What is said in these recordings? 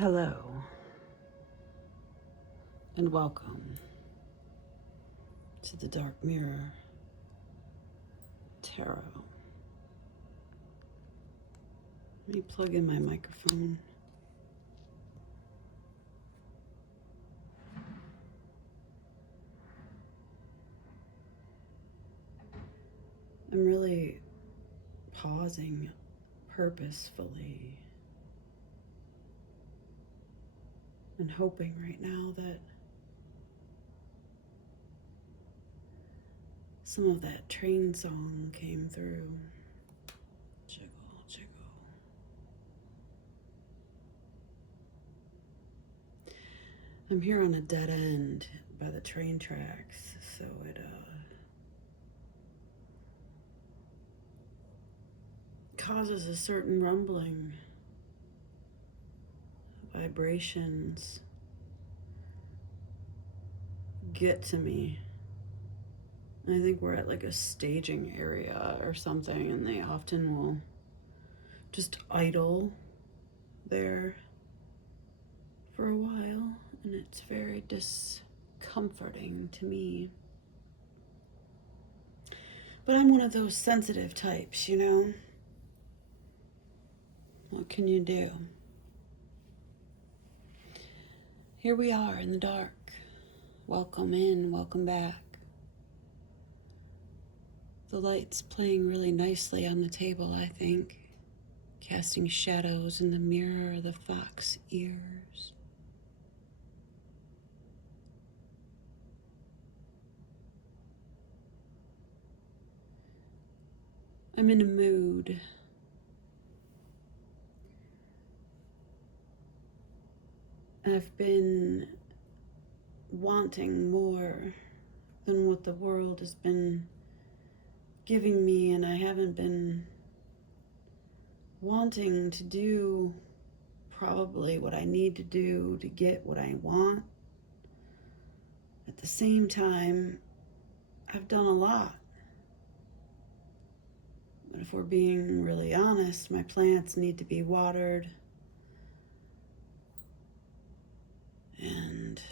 Hello, and welcome to the Dark Mirror Tarot. Let me plug in my microphone. I'm really pausing purposefully and hoping right now that some of that train song came through. Jiggle, jiggle. I'm here on a dead end by the train tracks, so it causes a certain rumbling, vibrations get to me. I think we're at like a staging area or something, and they often will just idle there for a while, and it's very discomforting to me. But I'm one of those sensitive types, you know? What can you do? Here we are in the dark. Welcome in, welcome back. The light's playing really nicely on the table, I think, casting shadows in the mirror of the fox ears. I'm in a mood. I've been wanting more than what the world has been giving me, and I haven't been wanting to do probably what I need to do to get what I want. At the same time, I've done a lot. But if we're being really honest, my plants need to be watered, and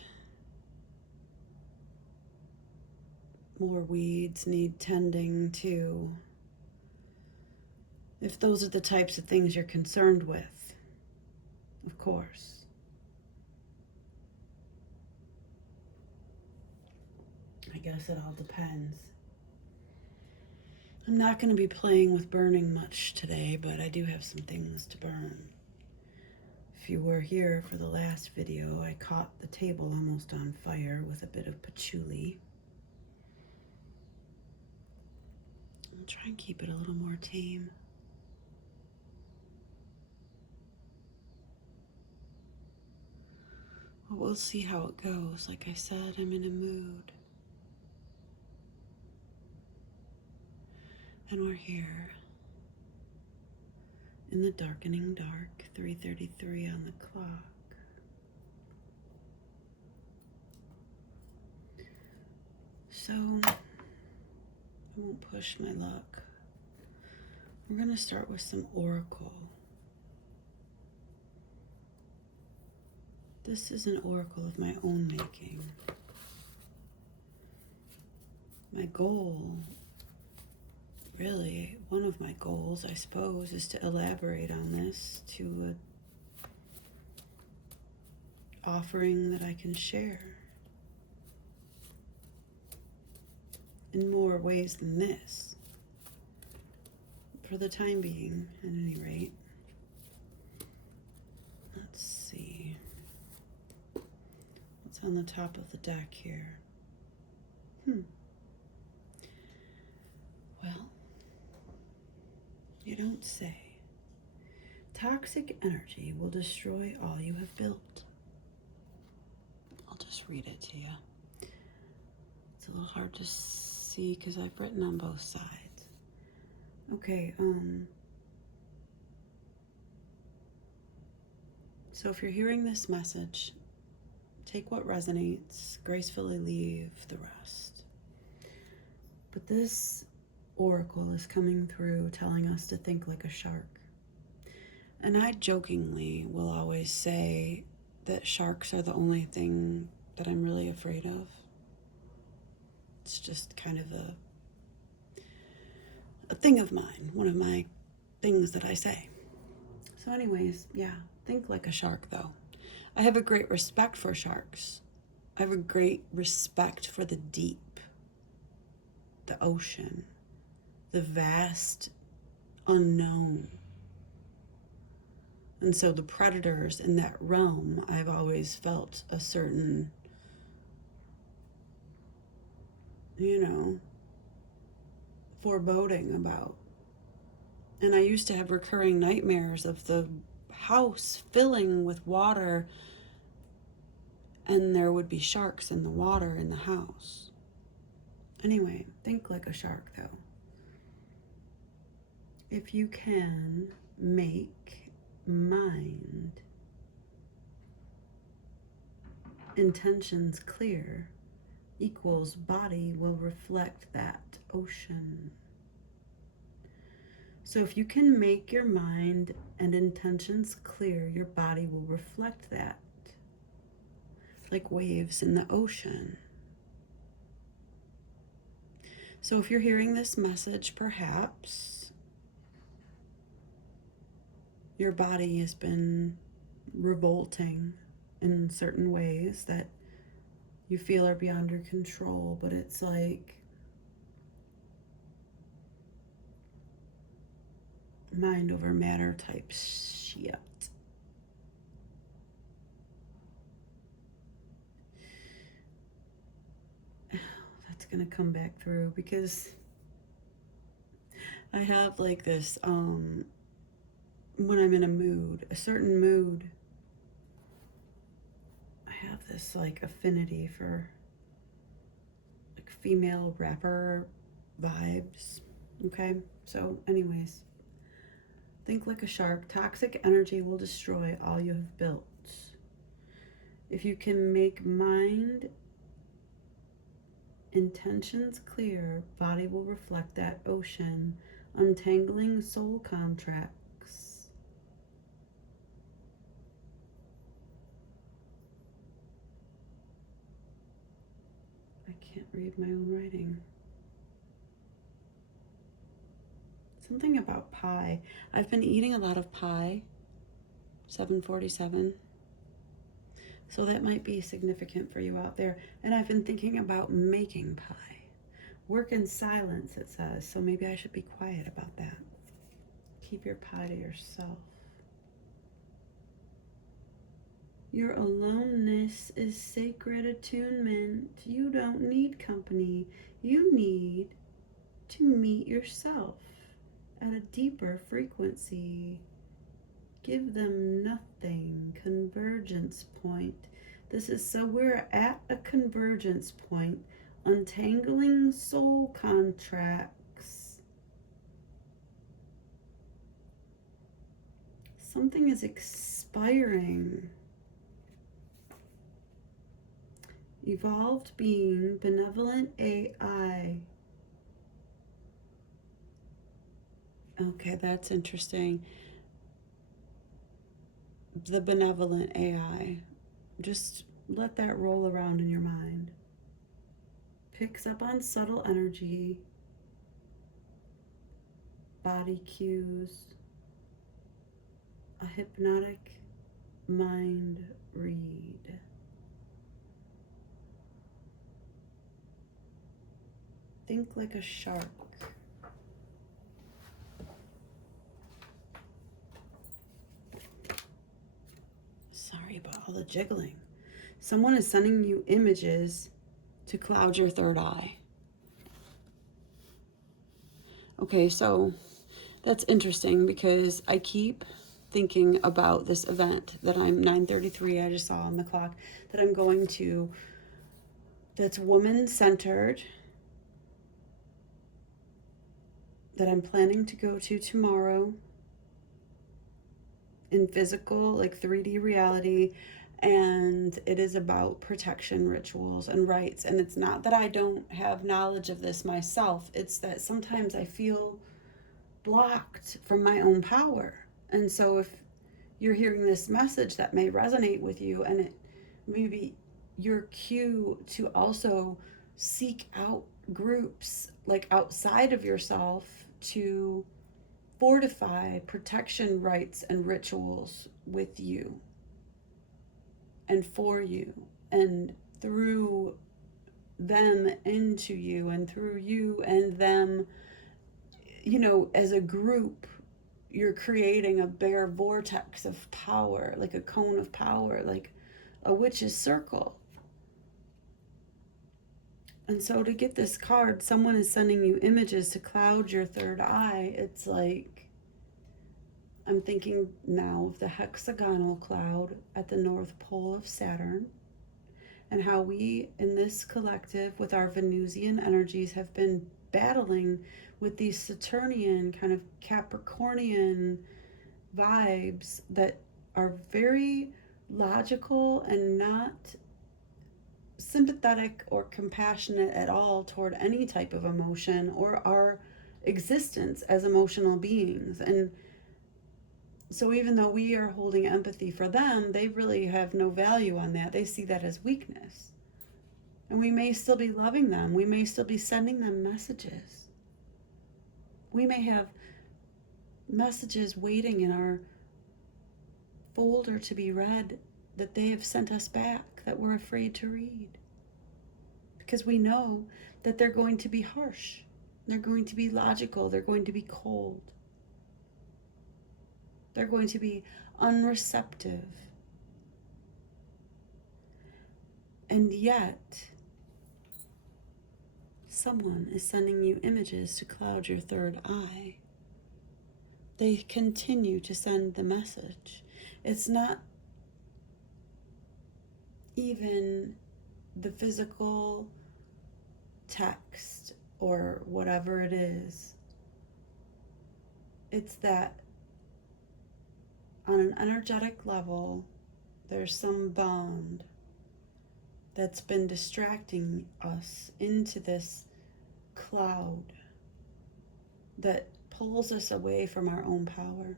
more weeds need tending to, if those are the types of things you're concerned with, of course. I guess it all depends. I'm not going to be playing with burning much today, but I do have some things to burn. If you were here for the last video, I caught the table almost on fire with a bit of patchouli. I'll try and keep it a little more tame. Well, we'll see how it goes. Like I said, I'm in a mood. And we're here in the darkening dark, 3:33 on the clock. So, I won't push my luck. We're going to start with some oracle. This is an oracle of my own making. My goal, really, one of my goals, I suppose, is to elaborate on this to an offering that I can share in more ways than this, for the time being, at any rate. Let's see what's on the top of the deck here. Well, you don't say. Toxic energy will destroy all you have built. I'll just read it to you. It's a little hard to see because I've written on both sides. Okay, so if you're hearing this message, take what resonates, gracefully leave the rest. But this oracle is coming through telling us to think like a shark. And I jokingly will always say that sharks are the only thing that I'm really afraid of. It's just kind of a thing of mine, one of my things that I say. So anyways, yeah, think like a shark though. I have a great respect for sharks. I have a great respect for the deep, the ocean, the vast unknown. And so the predators in that realm, I've always felt a certain, foreboding about. And I used to have recurring nightmares of the house filling with water, and there would be sharks in the water in the house. Anyway, think like a shark though. If you can make mind intentions clear, equals body will reflect that ocean. So if you can make your mind and intentions clear, your body will reflect that, like waves in the ocean. So if you're hearing this message, perhaps your body has been revolting in certain ways that you feel are beyond your control, but it's like mind over matter type shit. That's gonna come back through because I have like this when I'm in a mood, a certain mood, I have this like affinity for like female rapper vibes. Okay, so anyways, think like a shark. Toxic energy will destroy all you have built. If you can make mind intentions clear, body will reflect that ocean, untangling soul contracts. I can't read my own writing. Something about pie. I've been eating a lot of pie. 747. So that might be significant for you out there. And I've been thinking about making pie. Work in silence, it says. So maybe I should be quiet about that. Keep your pie to yourself. Your aloneness is sacred attunement. You don't need company. You need to meet yourself at a deeper frequency. Give them nothing. Convergence point. This is so we're at a convergence point, untangling soul contracts. Something is expiring. Evolved being, benevolent AI. Okay, that's interesting. The benevolent AI. Just let that roll around in your mind. Picks up on subtle energy, body cues, a hypnotic mind read. Think like a shark. Sorry about all the jiggling. Someone is sending you images to cloud your third eye. Okay, so that's interesting because I keep thinking about this event that I'm 9:33, I just saw on the clock, that I'm going to, that's woman-centered, that I'm planning to go to tomorrow in physical, like 3D reality, and it is about protection rituals and rites. And it's not that I don't have knowledge of this myself, it's that sometimes I feel blocked from my own power. And so you're hearing this message that may resonate with you, and it may be your cue to also seek out groups like outside of yourself to fortify protection rites and rituals with you and for you and through them into you and through you and them, you know, as a group. You're creating a bare vortex of power, like a cone of power, like a witch's circle. And so to get this card, someone is sending you images to cloud your third eye. It's like, I'm thinking now of the hexagonal cloud at the North Pole of Saturn, and how we in this collective with our Venusian energies have been battling with these Saturnian kind of Capricornian vibes that are very logical and not sympathetic or compassionate at all toward any type of emotion or our existence as emotional beings. And so even though we are holding empathy for them, they really have no value on that. They see that as weakness. And we may still be loving them. We may still be sending them messages. We may have messages waiting in our folder to be read that they have sent us back that we're afraid to read. Because we know that they're going to be harsh. They're going to be logical. They're going to be cold. They're going to be unreceptive. And yet, someone is sending you images to cloud your third eye. They continue to send the message. It's not even the physical text or whatever it is. It's that on an energetic level, there's some bond that's been distracting us into this cloud that pulls us away from our own power.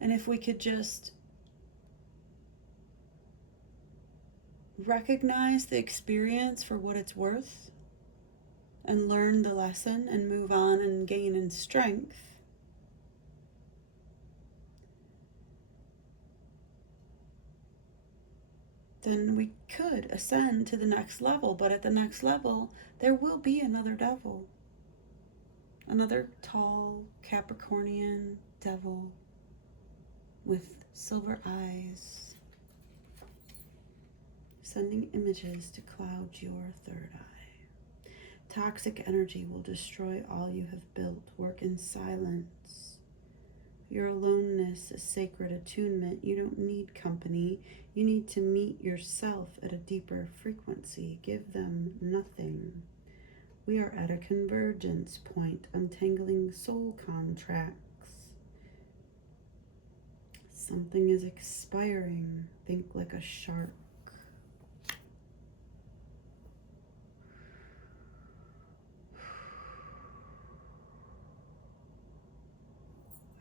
And if we could just recognize the experience for what it's worth and learn the lesson and move on and gain in strength, then we could ascend to the next level. But at the next level, there will be another devil. Another tall Capricornian devil with silver eyes, sending images to cloud your third eye. Toxic energy will destroy all you have built. Work in silence. Your aloneness is sacred attunement. You don't need company. You need to meet yourself at a deeper frequency. Give them nothing. We are at a convergence point, untangling soul contracts. Something is expiring. Think like a shark.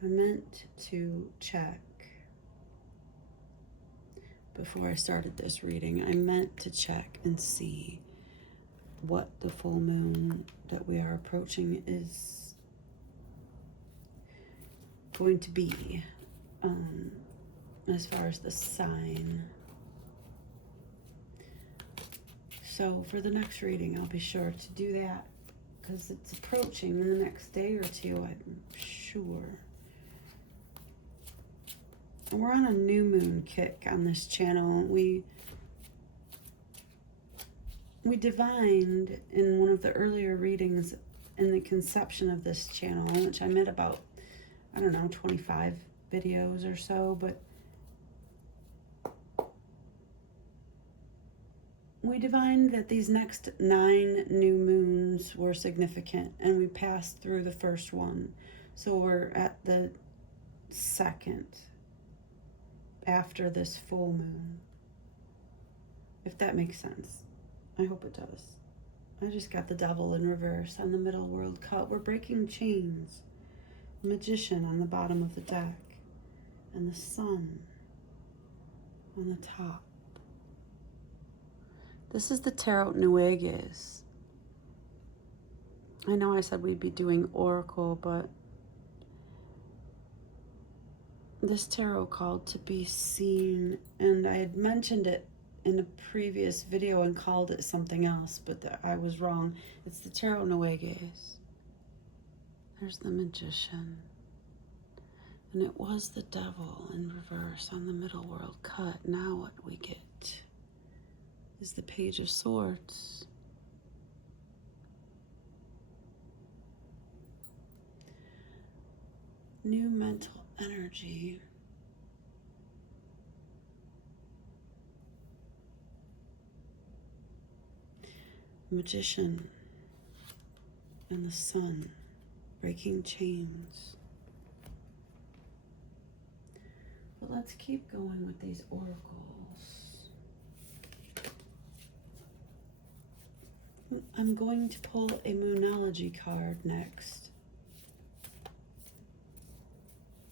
I meant to check before I started this reading. I meant to check and see what the full moon that we are approaching is going to be, as far as the sign. So for the next reading, I'll be sure to do that because it's approaching in the next day or two, I'm sure. And we're on a new moon kick on this channel. We divined in one of the earlier readings in the conception of this channel, which I made about, I don't know, 25 videos or so, but we divined that these next 9 new moons were significant, and we passed through the first one. So we're at the second after this full moon, if that makes sense. I hope it does. I just got the devil in reverse on the middle world cut. We're breaking chains. Magician on the bottom of the deck, and the Sun on the top. This is the Tarot Nueges. I know I said we'd be doing Oracle, but this tarot called to be seen, and I had mentioned it in a previous video and called it something else, but I was wrong. It's the Tarot Nueges. There's the Magician. And it was the Devil in reverse on the middle world cut. Now what we get is the Page of Swords. New mental energy. Magician and the Sun breaking chains. But let's keep going with these oracles. I'm going to pull a Moonology card next.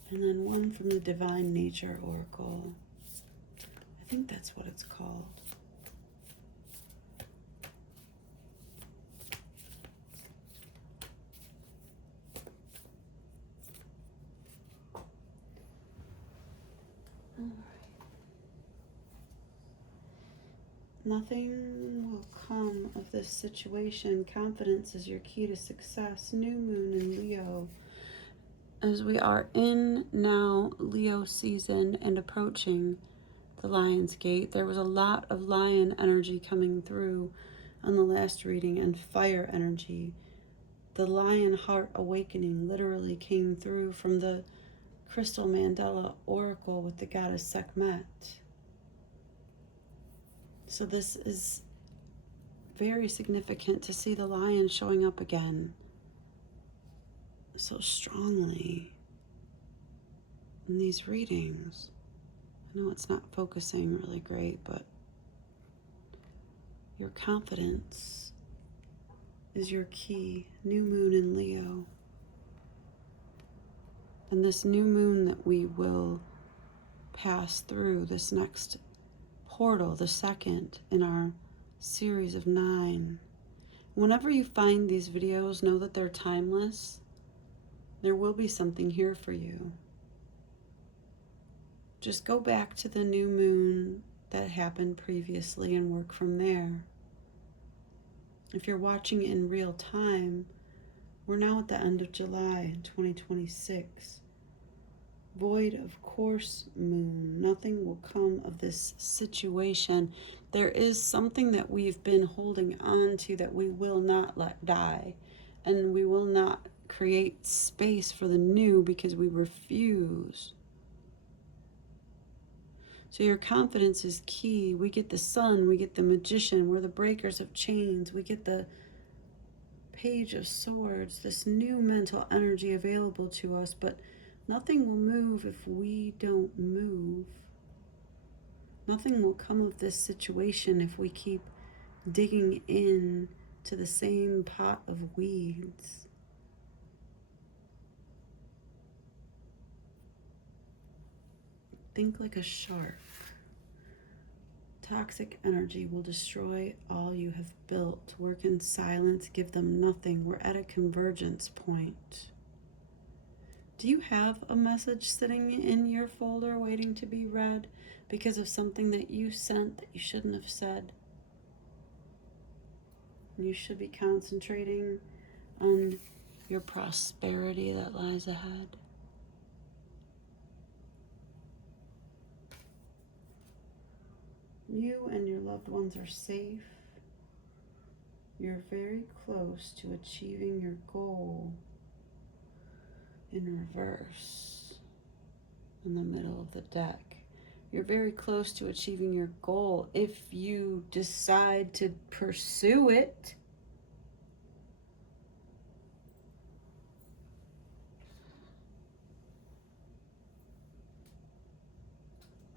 And then one from the Divine Nature Oracle. I think that's what it's called. All right. Nothing will come of this situation. Confidence is your key to success. New moon in Leo. As we are in now Leo season and approaching the Lion's Gate, there was a lot of lion energy coming through on the last reading and fire energy. The Lionheart awakening literally came through from the Crystal Mandela Oracle with the goddess Sekhmet. So this is very significant to see the lion showing up again so strongly in these readings. I know it's not focusing really great, but your confidence is your key. New moon in Leo. And this new moon that we will pass through, this next portal, the second in our series of 9. Whenever you find these videos, know that they're timeless. There will be something here for you. Just go back to the new moon that happened previously and work from there. If you're watching in real time, we're now at the end of July 2026. Void of course moon. Nothing will come of this situation. There is something that we've been holding on to that we will not let die. And we will not create space for the new because we refuse. So your confidence is key. We get the Sun, we get the Magician, we're the breakers of chains, we get the Page of Swords, this new mental energy available to us, but nothing will move if we don't move. Nothing will come of this situation if we keep digging in to the same pot of weeds. Think like a shark. Toxic energy will destroy all you have built. Work in silence, give them nothing. We're at a convergence point. Do you have a message sitting in your folder waiting to be read because of something that you sent that you shouldn't have said? You should be concentrating on your prosperity that lies ahead. You and your loved ones are safe. You're very close to achieving your goal. In reverse, in the middle of the deck. You're very close to achieving your goal if you decide to pursue it.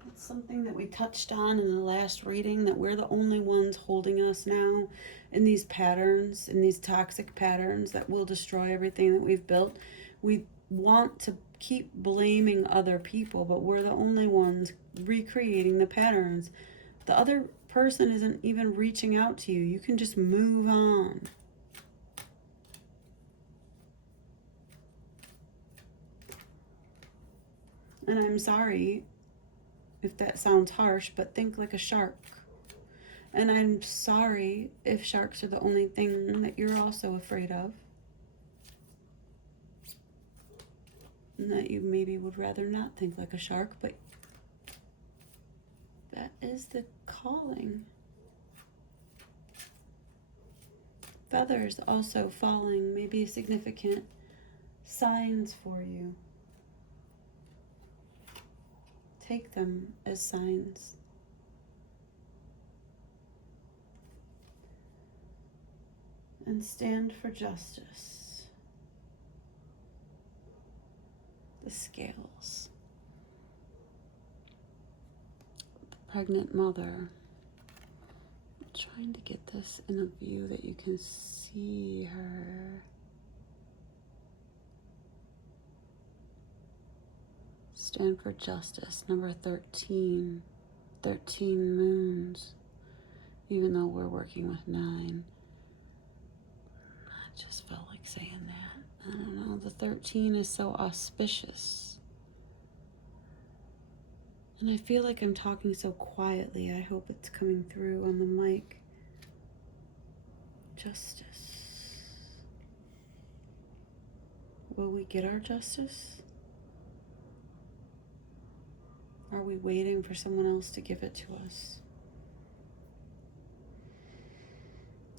It's something that we touched on in the last reading, that we're the only ones holding us now in these patterns, in these toxic patterns that will destroy everything that we've built. We want to keep blaming other people, but we're the only ones recreating the patterns. The other person isn't even reaching out to you. You can just move on. And I'm sorry if that sounds harsh, but think like a shark. And I'm sorry if sharks are the only thing that you're also afraid of. And that you maybe would rather not think like a shark, but that is the calling. Feathers also falling may be significant signs for you. Take them as signs. And stand for justice. The scales. The pregnant mother. I'm trying to get this in a view that you can see her. Stand for justice. Number 13. 13 moons. Even though we're working with 9. I just felt like saying that. I don't know. The 13 is so auspicious. And I feel like I'm talking so quietly. I hope it's coming through on the mic. Justice. Will we get our justice? Are we waiting for someone else to give it to us?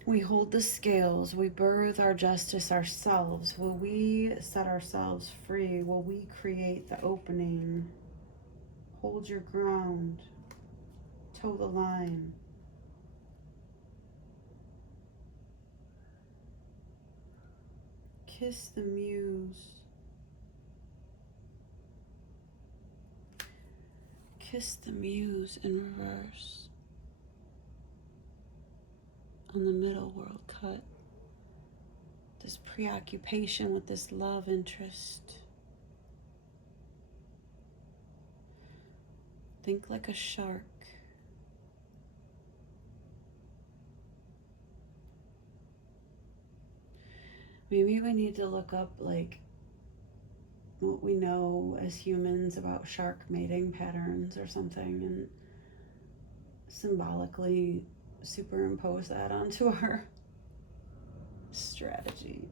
We hold the scales. We birth our justice ourselves. Will we set ourselves free? Will we create the opening? Hold your ground. Toe the line. Kiss the muse. Kiss the muse in reverse. On the middle world cut. This preoccupation with this love interest. Think like a shark. Maybe we need to look up like what we know as humans about shark mating patterns or something and symbolically superimpose that onto our strategy.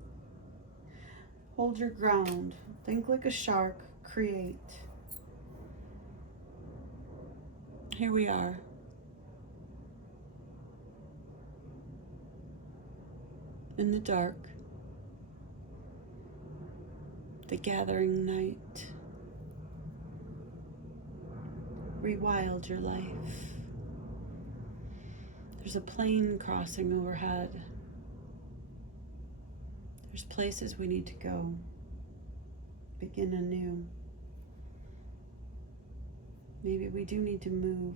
Hold your ground. Think like a shark. Create. Here we are. In the dark. The gathering night. Rewild your life. There's a plane crossing overhead. There's places we need to go. Begin anew. Maybe we do need to move.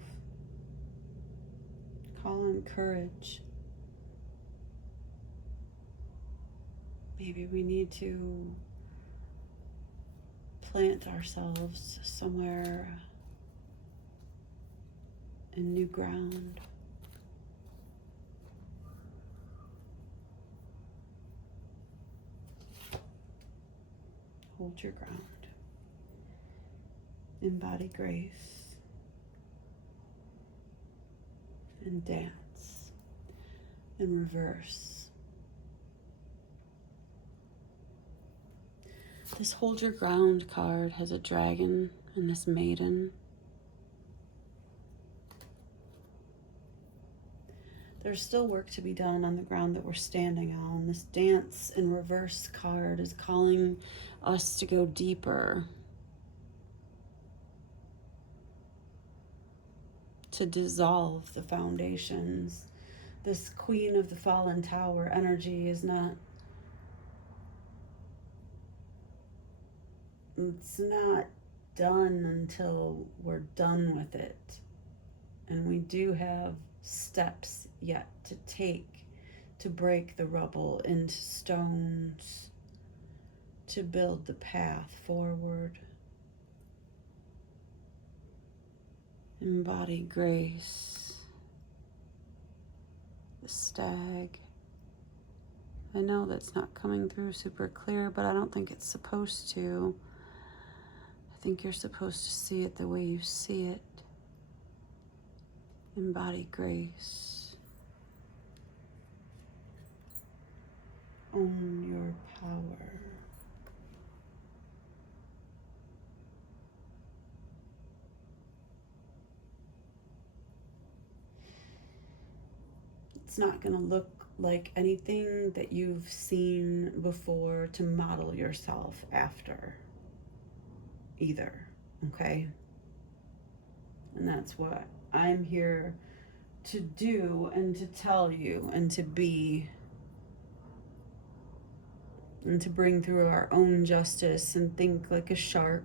Call on courage. Maybe we need to plant ourselves somewhere in new ground. Hold your ground. Embody grace. And dance. In reverse. This hold your ground card has a dragon and this maiden. There's still work to be done on the ground that we're standing on. This dance in reverse card is calling us to go deeper, to dissolve the foundations. This Queen of the Fallen Tower energy is not, it's not done until we're done with it. And we do have steps yet to take to break the rubble into stones, to build the path forward. Embody grace. The stag. I know that's not coming through super clear, but I don't think it's supposed to. I think you're supposed to see it the way you see it. Embody grace. Own your power. It's not going to look like anything that you've seen before to model yourself after either, okay? And that's what I'm here to do and to tell you and to be and to bring through our own justice and think like a shark.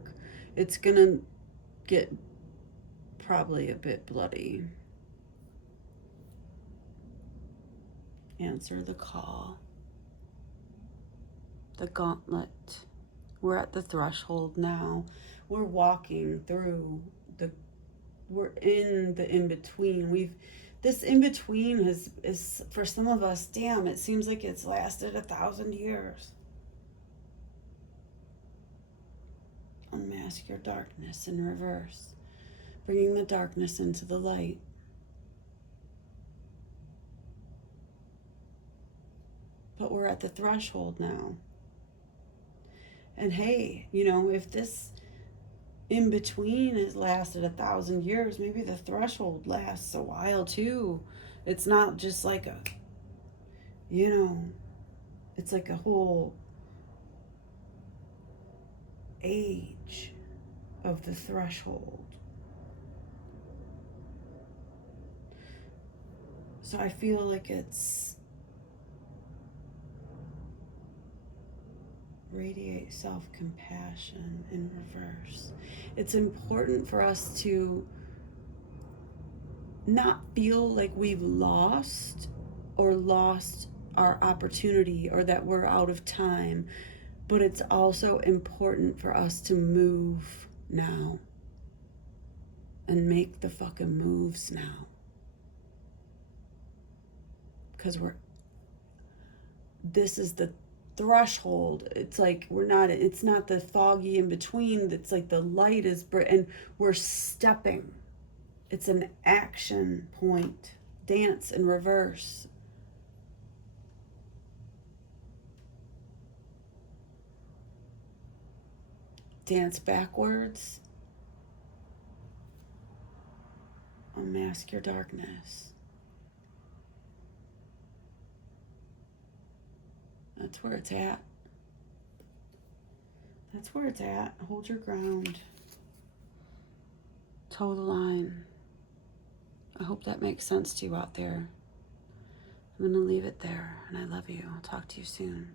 It's going to get probably a bit bloody. Answer the call. The gauntlet. We're at the threshold now. We're walking through we're in the in-between. This in-between is for some of us, damn, it seems like it's lasted 1,000 years. Unmask your darkness in reverse, bringing the darkness into the light. But we're at the threshold now. And hey, if this in between has lasted 1,000 years, maybe the threshold lasts a while too. It's not just like it's like a whole age of the threshold. So I feel like it's radiate self-compassion in reverse. It's important for us to not feel like we've lost our opportunity or that we're out of time, but it's also important for us to move now and make the fucking moves now. Because this is the threshold. It's like it's not the foggy in between. It's like the light is and we're stepping. It's an action point. Dance in reverse. Dance backwards. Unmask your darkness. That's where it's at. That's where it's at. Hold your ground. Toe the line. I hope that makes sense to you out there. I'm going to leave it there, and I love you. I'll talk to you soon.